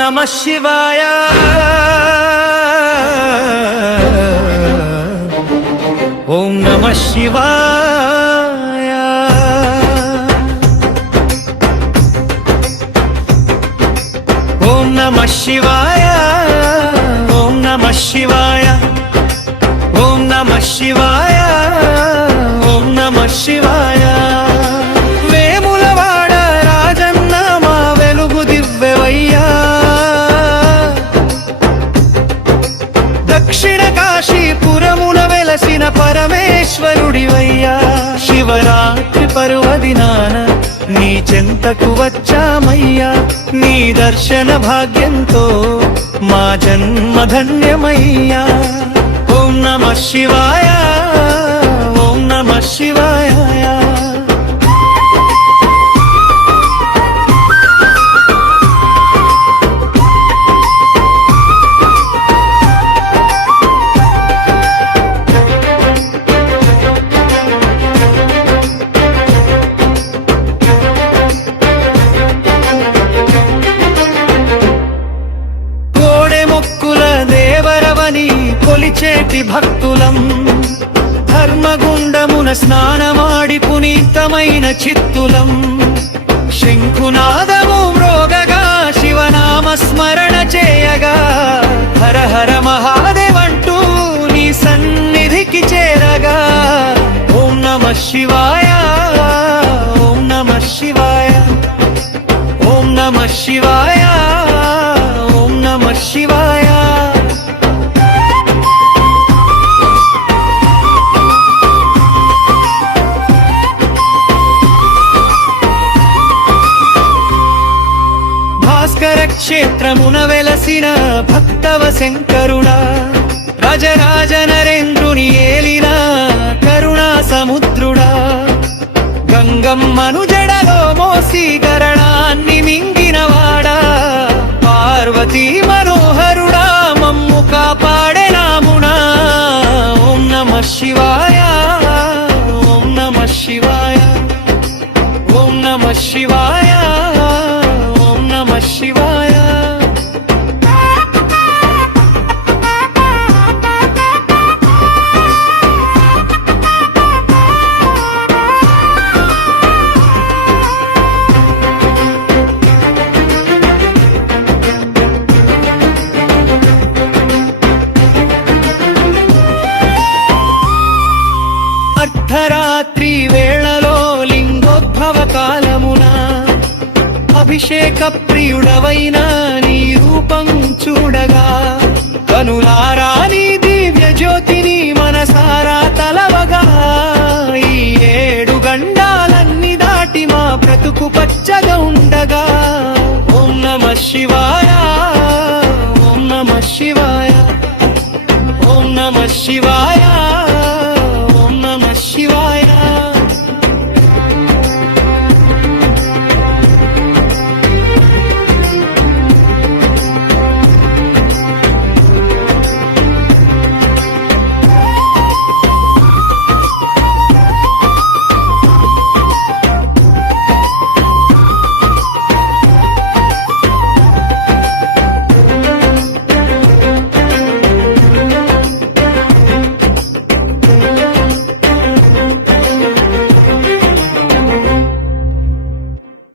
నమః శివాయ ఓం నమః శివాయ ఓం నమః శివాయ ఓం నమః శివాయ ఓం నమః శివాయ ఓం నమః శివాయ వేములవాడ రాజన్న మా వెలుగు దివ్యవయ్యా దక్షిణ కాశీపురమున వెలసిన పరమేశ్వరుడివయ్యా శివరాత్రి పర్వదినాన నీ చెంతకు వచ్చామయ్యా నీ దర్శన భాగ్యంతో మా జన్మ ధన్యమయ్యా ఓం నమః శివాయ ఓం నమః శివాయ కొలిచేటి భక్తులం ధర్మగుండమున స్నానమాడి పునీతమైన చిత్తులం శంఖునాదము మ్రోగగా శివనామ స్మరణ చేయగా హర హర మహాదేవంటూ నీ సన్నిధికి చేరగా ఓం నమః శివాయ ఓం నమః శివాయ ఓం నమః శివాయ ఓం నమః శివాయ క్షేత్రమున వెలసిన భక్తవ శంకరుడా రాజరాజ నరేంద్రుని ఏలిన కరుణా సముద్రుడా గంగమ్మను జడలో మోసి గరణాన్ని మింగినవాడా పార్వతీ మనోహరుడా మమ్ము కాపాడెనామునా ఓం నమః శివాయ ఓం నమః శివాయ ఓం నమః శివాయ ఓం నమః శివాయ అర్ధరాత్రి వేళలో లింగోద్భవ కాలమున అభిషేక ప్రియుడవైన నీ రూపం చూడగా కనులారా నీ దివ్య జ్యోతిని మనసారా తలవగా ఈ 7 గండాలన్నీ దాటి మా బ్రతుకు పచ్చగా ఉండగా ఓం నమః శివాయ ఓం నమః శివాయ ఓం నమః శివాయ